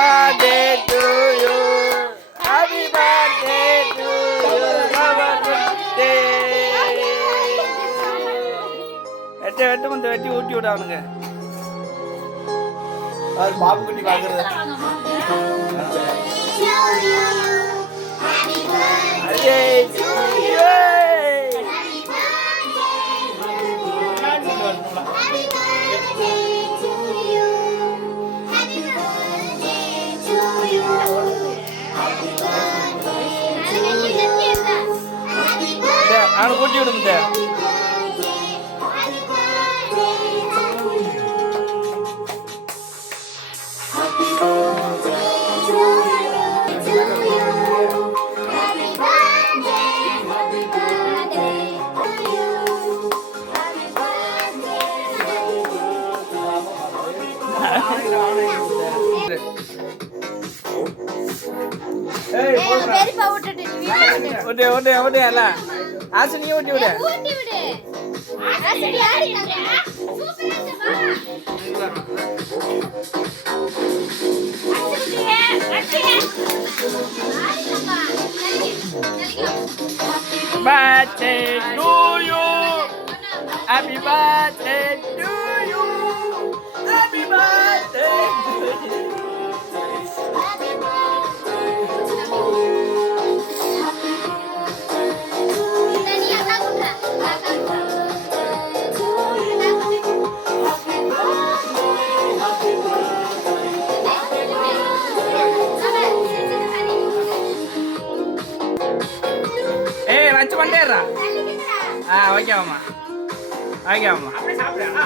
birthday to you. Happy birthday to you. வெட்டு வந்து வெட்டி ஊட்டி விடானுங்க. அது பாப்பு குட்டி பாக்குறது. அவனை கூட்டி விடுங்க. ஆசனியும் ஊட்டி விடு. Birthday to you. Happy birthday to you. Happy birthday to you. Lunch பண்ணிடுறா. ஓகேவாம்மா ஓகேவாம்மா. அப்படியே சாப்பிடுறேன்.